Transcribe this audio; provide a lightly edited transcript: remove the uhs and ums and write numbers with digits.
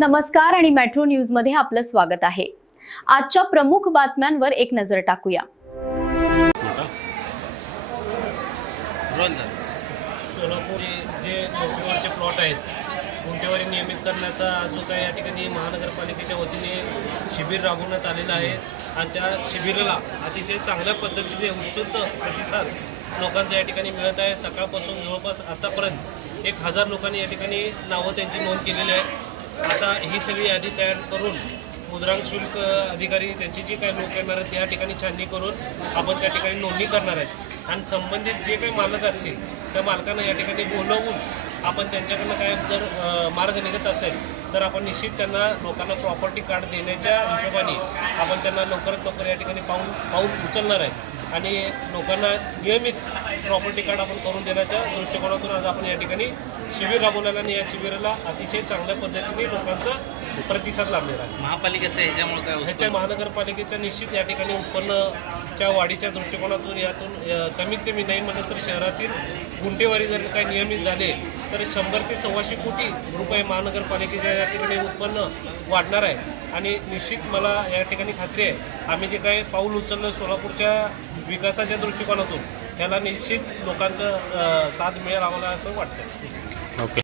नमस्कार आणि metro news मध्ये आपलं स्वागत आहे। आजच्या प्रमुख बातम्यांवर एक नजर टाकूया। सोलापूर जे गुंठेवारीचे प्लॉट आहेत, गुंठेवारी नियमित करण्याचा जो काही या ठिकाणी महानगरपालिकेच्या वतीने शिबिर राबवण्यात आलेलं आहे आणि त्या शिबिराला अतिशय चांगल्या पद्धतीने उत्स्फूर्त प्रतिसाद लोकांचा या ठिकाणी मिळत आहे। सकाळपासून जवळपास आतापर्यंत 1000 लोकांनी या ठिकाणी नावं त्यांची नोंद केलेली आहे। आता ही सगळी यादी तयार करून मुद्रांक शुल्क अधिकारी त्यांची जी काही लोक येणार आहेत या ठिकाणी छाननी करून आपण त्या ठिकाणी नोंदणी करणार आहेत आणि संबंधित जे काही मालक असतील त्या मालकांना या ठिकाणी बोलवून आपण त्यांच्याकडनं काय जर मार्ग निघत असेल तर आपण निश्चित त्यांना लोकांना प्रॉपर्टी कार्ड देण्याच्या हिशोबाने आपण त्यांना लवकरात लवकर या ठिकाणी पाऊल उचलणार आहे आणि लोकांना नियमित प्रॉपर्टी कार्ड आपण करून देण्याच्या दृष्टिकोनातून आज आपण या ठिकाणी शिबिर राबवलेलं आणि या शिबिराला अतिशय चांगल्या पद्धतीने लोकांचा प्रतिसाद लाभलेला आहे। महापालिकेचं ह्याच्यामुळे काय ह्याच्या महानगरपालिकेच्या निश्चित या ठिकाणी उत्पन्नाच्या वाढीच्या दृष्टिकोनातून यातून कमीत कमी नाही म्हणलं तर शहरातील गुंठेवारी जर काही नियमित झाले तर 100 ते 125 कोटी रुपये महानगरपालिकेच्या या ठिकाणी उत्पन्न वाढणार आहे आणि निश्चित मला या ठिकाणी खात्री आहे आम्ही जे काही पाऊल उचललं सोलापूरच्या विकासाच्या दृष्टिकोनातून त्याला निश्चित लोकांचं साथ मिळेल आम्हाला असं वाटतं। ओके।